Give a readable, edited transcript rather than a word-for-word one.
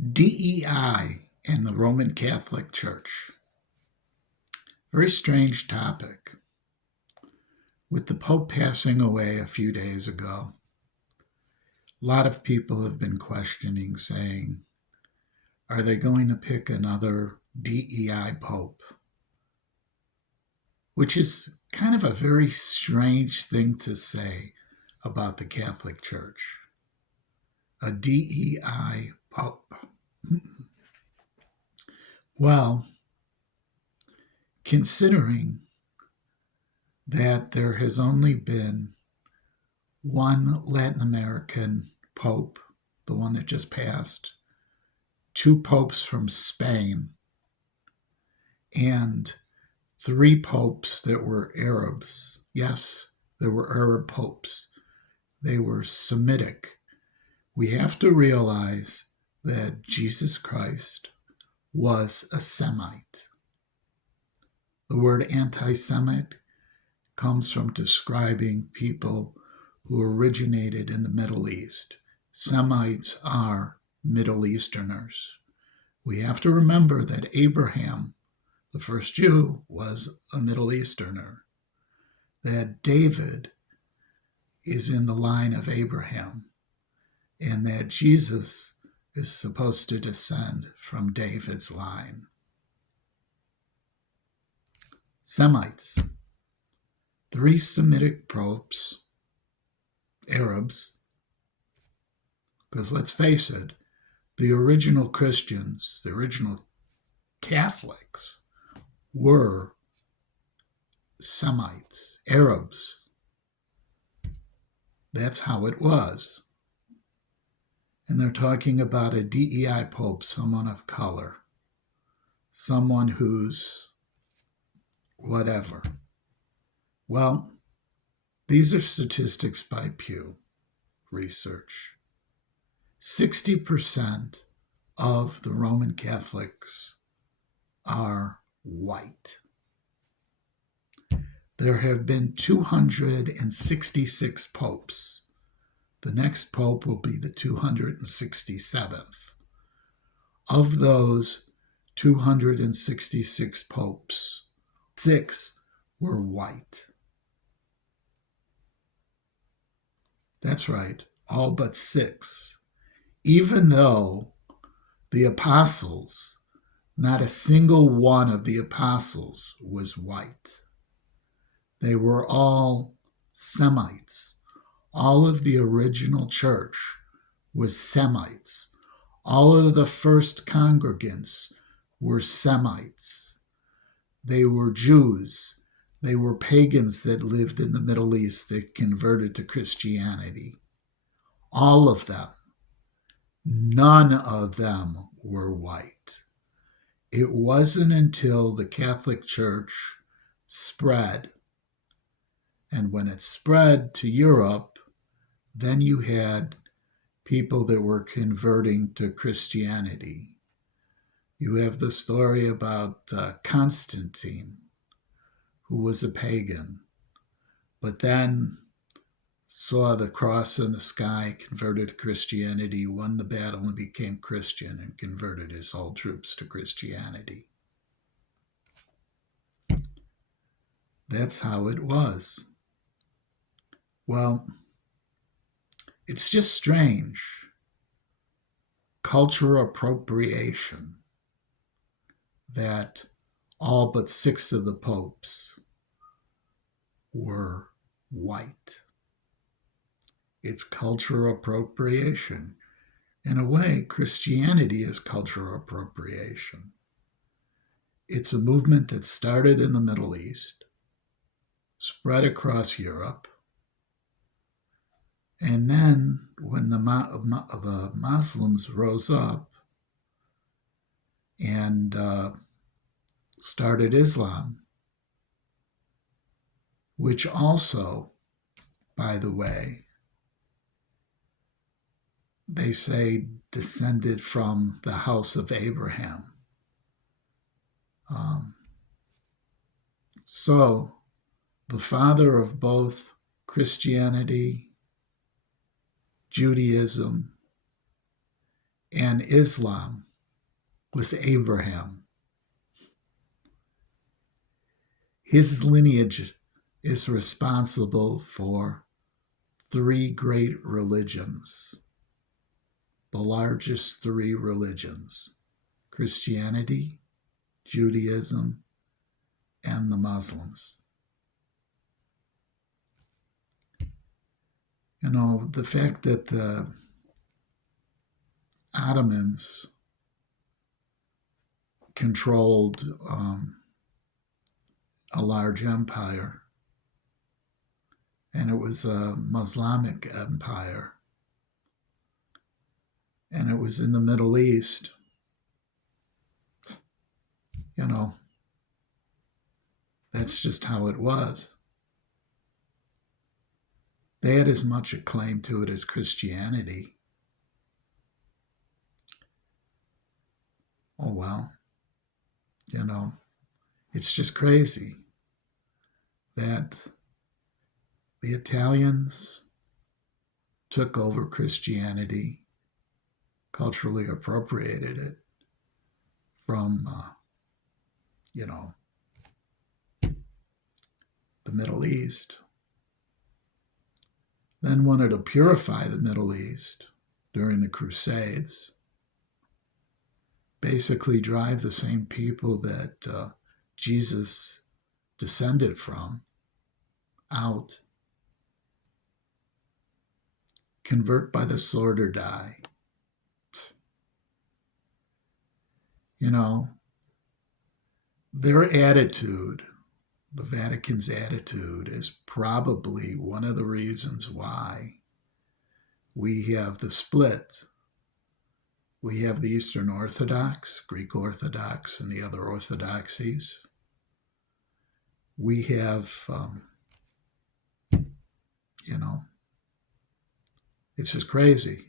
DEI and the Roman Catholic Church. Very strange topic. With the Pope passing away a few days ago, a lot of people have been questioning, saying, are they going to pick another DEI Pope? Which is kind of a very strange thing to say about the Catholic Church. A DEI Pope. Well, considering that there has only been one Latin American Pope, the one that just passed, two popes from Spain, and three popes that were Arabs. Yes, there were Arab popes. They were Semitic. We have to realize that Jesus Christ was a Semite. The word anti-Semite comes from describing people who originated in the Middle East. Semites are Middle Easterners. We have to remember that Abraham, the first Jew, was a Middle Easterner. That David is in the line of Abraham, and that Jesus is supposed to descend from David's line. Semites, three Semitic popes, Arabs, because let's face it, the original Christians, the original Catholics, were Semites, Arabs. That's how it was. And they're talking about a DEI Pope, someone of color, someone who's whatever. Well, these are statistics by Pew Research. 60% of the Roman Catholics are white. There have been 266 popes. The next pope will be the 267th. Of those 266 popes, 6 were white. That's right, all but 6. Even though the apostles, not a single one of the apostles was white. They were all Semites. All of the original church was Semites. All of the first congregants were Semites. They were Jews. They were pagans that lived in the Middle East that converted to Christianity. All of them. None of them were white. It wasn't until the Catholic Church spread, and when it spread to Europe, then you had people that were converting to Christianity. You have the story about Constantine, who was a pagan, but then saw the cross in the sky, converted to Christianity, won the battle, and became Christian, and converted his whole troops to Christianity. That's how it was. Well, it's just strange. Cultural appropriation that all but 6 of the popes were white. It's cultural appropriation. In a way, Christianity is cultural appropriation. It's a movement that started in the Middle East, spread across Europe, and then when the Muslims rose up and started Islam, which also, by the way, they say descended from the house of Abraham. So the father of both Christianity, Judaism, And Islam was Abraham. His lineage is responsible for 3 great religions, the largest 3 religions: Christianity, Judaism, and the Muslims. You know, the fact that the Ottomans controlled a large empire, and it was a Muslimic empire, and it was in the Middle East. You know, that's just how it was. They had as much a claim to it as Christianity. Oh, well, you know, it's just crazy that the Italians took over Christianity, culturally appropriated it from, the Middle East, then wanted to purify the Middle East during the Crusades, basically drive the same people that Jesus descended from out, convert by the sword or die. You know, their attitude, the Vatican's attitude, is probably one of the reasons why we have the split. We have the Eastern Orthodox, Greek Orthodox, and the other orthodoxies. We have, it's just crazy.